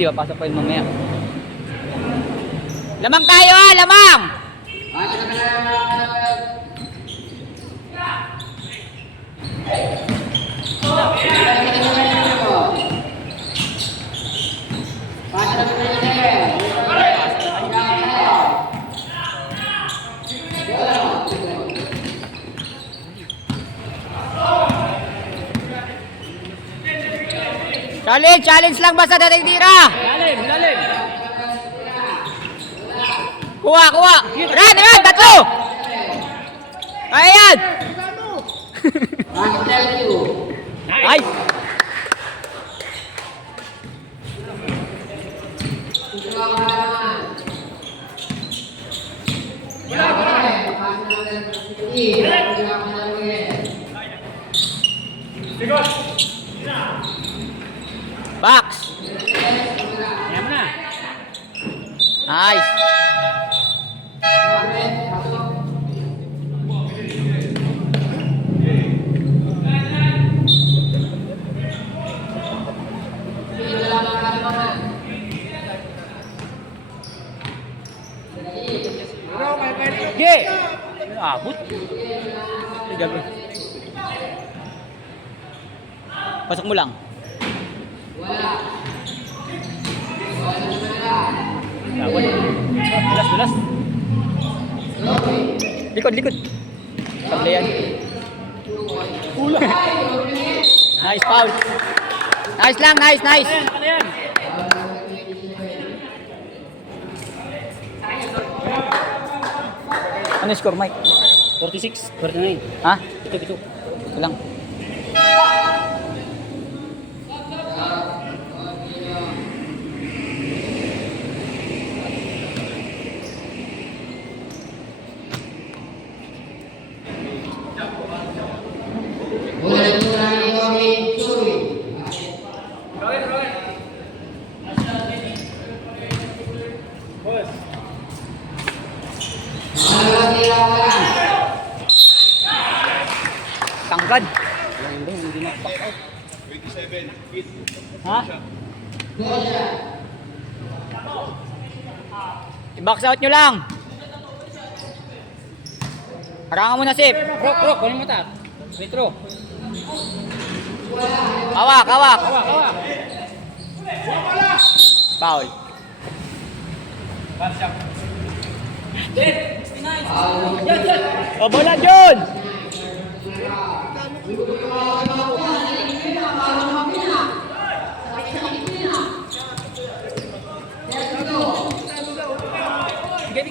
Hindi ba? Pasok pa yun mamaya. Lamang tayo ha! Lamang! Challenge lang basta dating tira. Lalim. Kuha. Run, tatlo. Ayan. Ay. Box. Ayan mo na. Nice. Ge. Abot. Pasok mo lang. Dulas. Likod. Sabla yan. Nice foul. Nice lang, nice. Ano yan? Ano score, Mike? 46, 49. Ha? Ito. Ito lang. Tangkad. Hindi na back out. 27 feet. Ha? I-box out nyo lang. Harangan mo na, Sip. Rock, kunin mo ta. Retro. Hawak. Hawak. Foul. O, bola, John!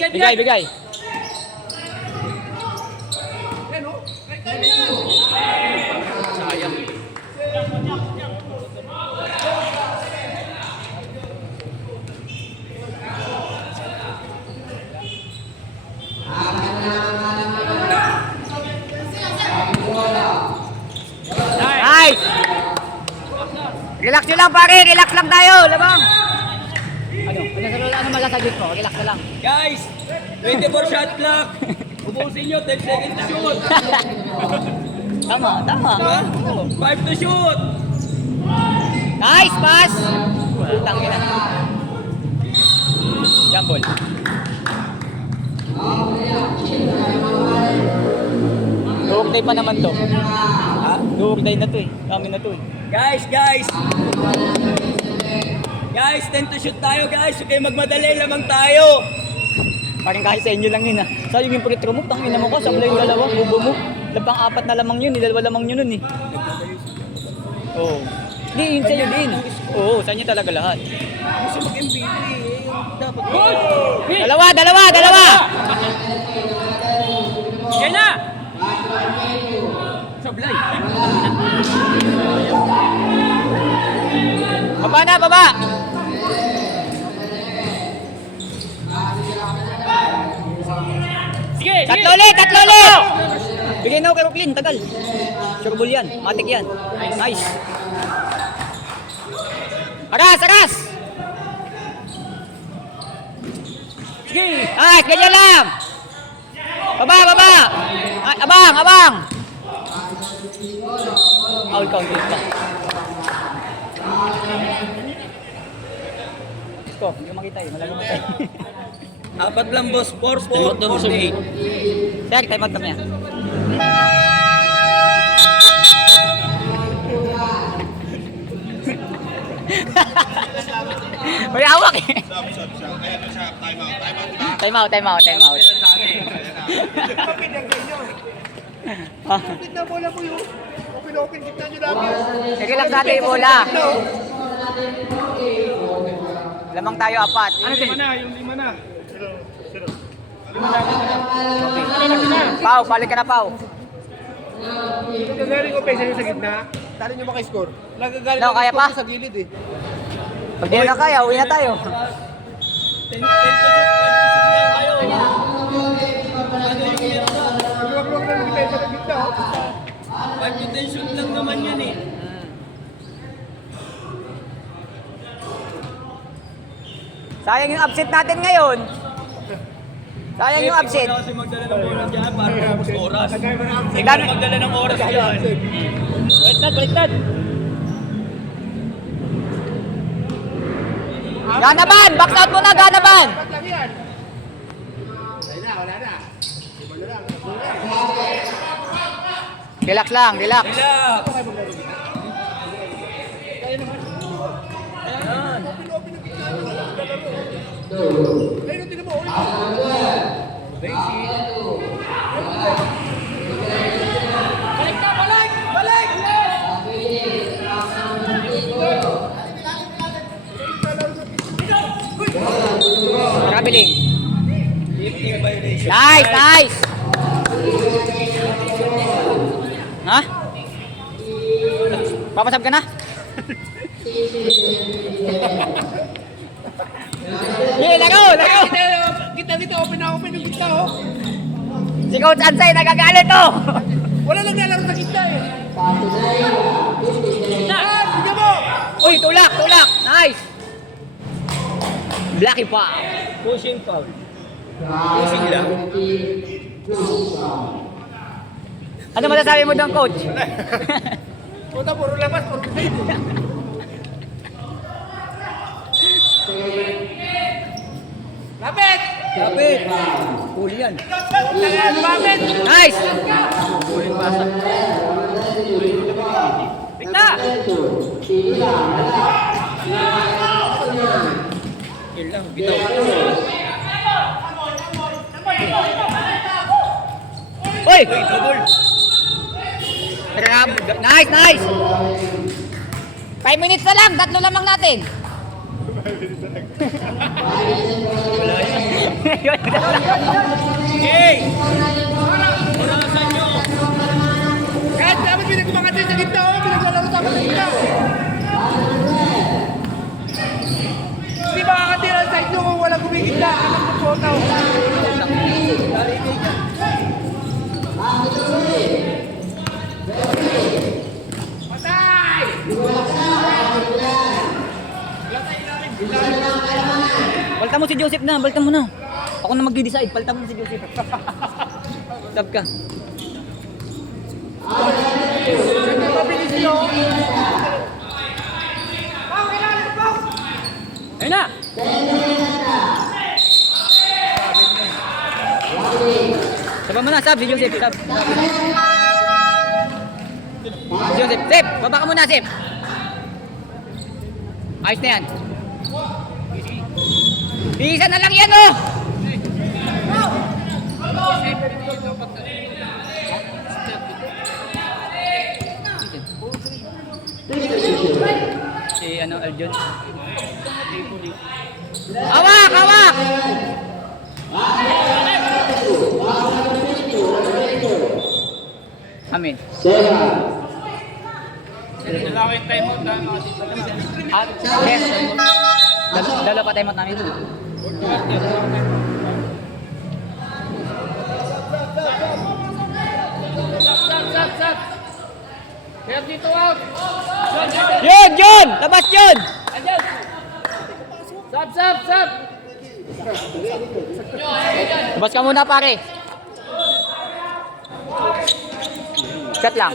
Bigay. Sayang. Nice! Relax nyo lang, pare. Relax lang tayo. Labang. Ano malasagit mo? Relax na lang. Guys, 24 shot clock. Ubusin nyo, 10 seconds to shoot. Tama. 5 to shoot. Nice pass! Tangin na. Jambol. Duhog day pa naman to. Ha? Duhog day na to eh. Kami na to eh. Guys, 10 to shoot tayo guys. Huwag kayo magmadali, lamang tayo. Parang kahit sa inyo lang yun ha. Sayang yung free throw mo, tangin naman ko. Sablay yung dalawa, bubo mo. Labang 4 na lamang yun, dalawa lamang yun nun eh. Oo. Hindi, yun sa'yo din. Oo, sa inyo talaga lahat. Gusto mag-MVP dapat. Dalawa! Yan na! Sablay. Baba! Sige! Tatlo ulit! Bigay na ako kay Rocklin, tagal. Sure ball yan, matik yan. Nice. Aras! Sige! Nice, ganyan lang! Baba! Ay, abang! Out count pa. ko. Hindi ko makita eh. Malago matay. Apat lang, boss. 4-4-48. Sir, time out kami. May awak eh. Time out. Gitna bola po yun. Open gitna nyo namin. Relax natin yung bola. Lamang tayo apat. Yung lima na. Pau, balik ka na Pau. Nagagaling ko pesa sa gitna. Talo nyo maka-score. Nagagaling No, kaya pa? sa gilid eh. Pag di na kaya, uwi na tayo. 10 to shoot lang kayo. Huwag na nag-pesa sa gitna. 5 to 10 shoot lang naman yan eh. Sayang yung upset natin ngayon. Sayang yung upset. Ikaw na kasi magdala ng bola dyan para tapos oras. Ikaw Ikaw na magdala ng oras dyan. Baliktad. Ganaban! Box out mo na, Ganaban! Ba't lang yan? Wala na. Iba na lang. Relax lang, relax. Relax. Ayun, tingnan mo. Traveling. Lifting violation. Nice! Ha? Papasab ka na? Yeah, laro! Kita dito, open yung gitna oh. Si Coach Ansay nagagalit to! Wala lang nalaro sa gitna eh. Tingnan mo. Uy, tulak! Nice! Blacky pa! Pushing foul. Pushing lang. Ano masasabi mo doon, Coach? Puta, puro labas, puro Lapit! Kapit. Huli yan. Lapit! Nice! Bigla! Yun lang. Bitaw. Uy! Uy, double. Nice! 5 minutes na lang, 3 lamang natin. Hey! Orasan nyo. Kahit dapat pinagkumangat sa gitna oh, pinaglalaro sa gitna. Hindi makakatira sa inyo kung walang kumikita. Anong pupunta oh. Patay! Balta mo si Joseph na, balta mo na. Ako na magdi-decide, balta mo na si Joseph. Tab ka. Mabilis nyo. Ayun na! Saba mo na, Sab, si Joseph. Sab. Joseph, Sip! Baba ka muna, Sip! Ayos na yan. Isa na lang yan, oh! Si Aljon. Hawak! Amin. Dalawin time mo na. Yes. Dalawa pa tayo namin. Sat. Kaya dito out. Yun! Labas yun! Sat. Labas ka muna, pare. Shot lang.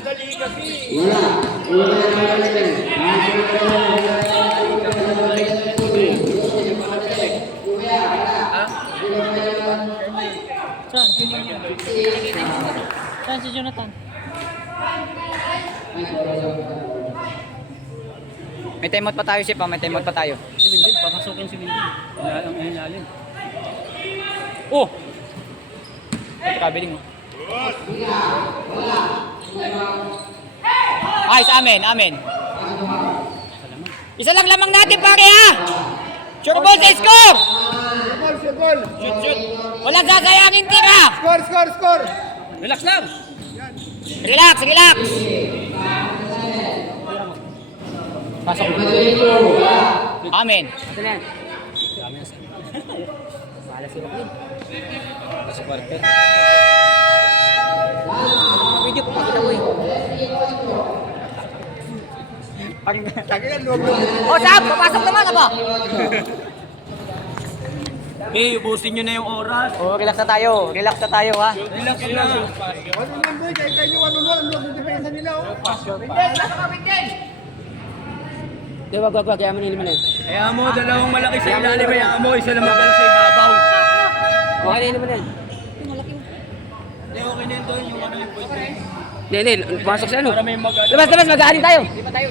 Saan si Jonathan? May timeout pa tayo, Sip. May timeout pa tayo. Si Windel, papasukin si Windel. Ang ilalim. Oh! Pagkabiling mo. Ayos, amen, amen. Isa lang lamang natin, pare, ha? Sure ball sa score! Goal! Shoot, shoot. Walang sasayangin, tira! Score! Relax lang! Relax, relax! Pasok. Amen. Sa quarter. Video ko makita mo eh. Oh, Sam! Papasok naman, apa? Okay, ubusin nyo na yung oras. Oh, relax na tayo. Relax na tayo, ha? Relax lang. Di, wag. Kaya mo niliman eh. Kaya mo, dalawang malaki sa ilalim. Kaya mo, isa lang magkala sa ibabaw. Okay na niliman yan. Hindi, okay na yun doon. Yung ano yung point. Hindi. Pasok sa ano. Para may mag-ano. Labas, mag-aarin tayo. Lima tayo.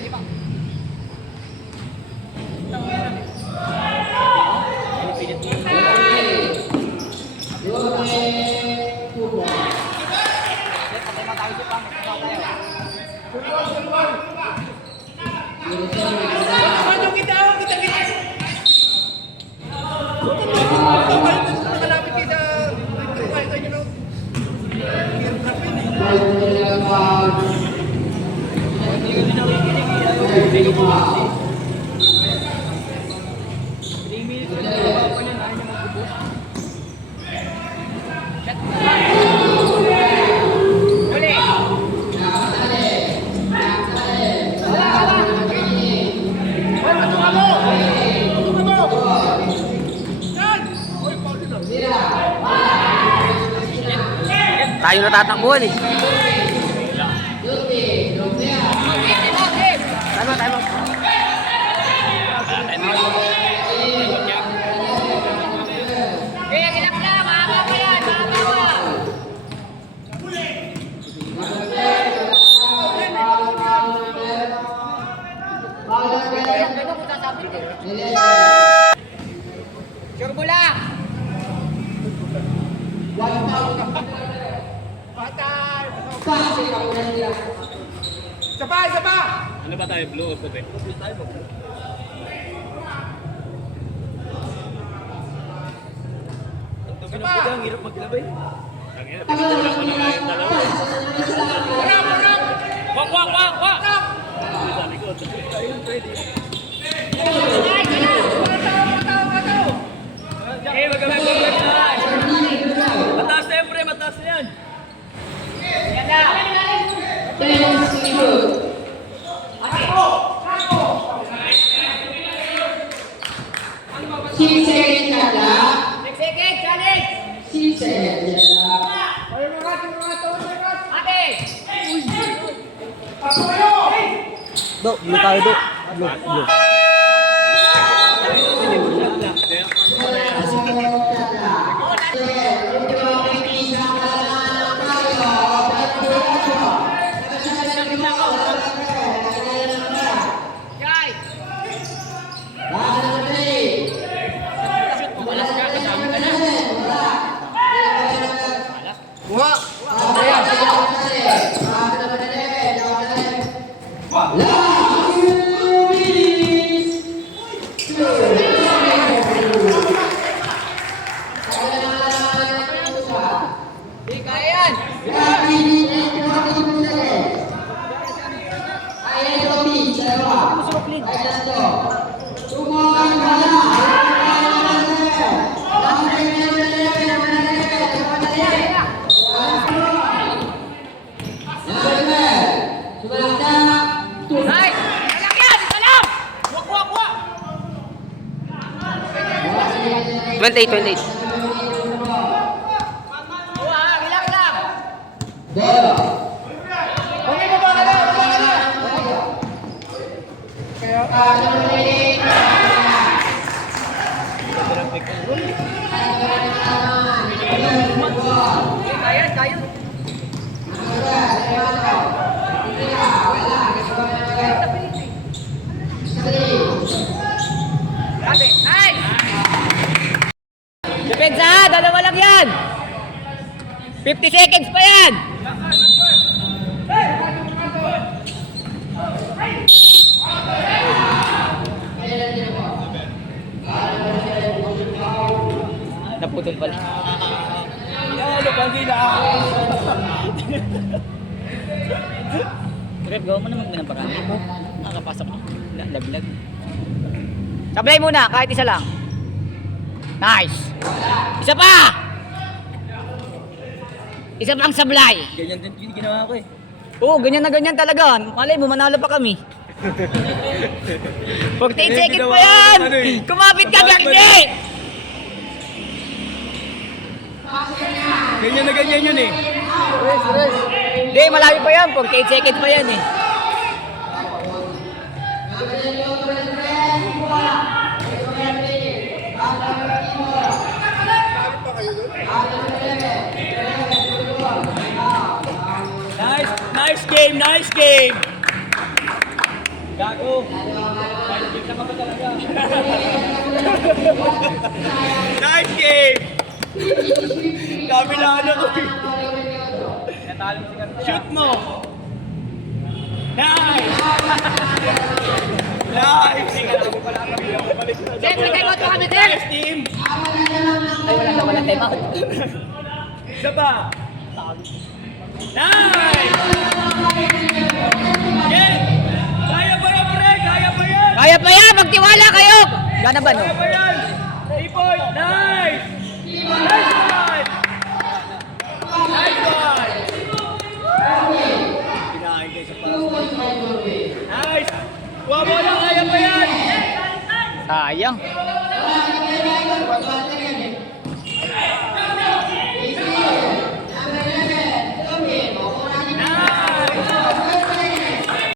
Tayo natatakbuhan eh. Tama. Kaya kilap na, mahaba pa yan, Sure bola! Isa pa! Ano ba tayo? Blue o puti? Ang hirap maglabay. Ang hirap. Wak! Sa likod. Ayun, pwede. Eh, magkabag. Mataas na yan, pre. Mataas na yan. Yan na! 6 seconds kada. 6 seconds, challenge! 6 seconds kada. Ate! Do, blue tayo, do. Blue. Guys! Di kaya yan! Nice! Anak yan! Isa lang! Wak! 28. Relax lang! wala yun. Grabe, nice! Depensa, dalawa lang yan! 50 seconds pa yan! Naputol pala. Ano ba nila? Rep, gawa mo naman ng parami mo. Nakakapasok mo. Laglag. Sablay muna, kahit isa lang. Nice! Isa pa! Isa pang sablay. Ganyan din ginawa ko eh. Oo, ganyan na ganyan talaga. Malay mo, manalo pa kami. 48 seconds pa yan! Kumapit ka, Gagdi! Ganyan na ganyan yun eh. Hindi, malayo pa yan. 48 seconds pa yan eh. Nice game, nice game. Gago. Nice game naman ba talaga? Nice game. Kami na ano ko. Shoot mo. Nice. Nice. Siyempre, tayo mo ito kami din! Nice team. Ay, wala time out. Isa pa. Nice. Yeah. Kaya ba yan, pre? Kaya ba yan? Kaya pa yan! Magtiwala kayo! Gana ba, no? Kaya ba yan? 3 point. Nice. Nice one. Nice one. Pinahin kayo sa palas. Nice. Kuha mo lang, kaya pa yan. Sayang.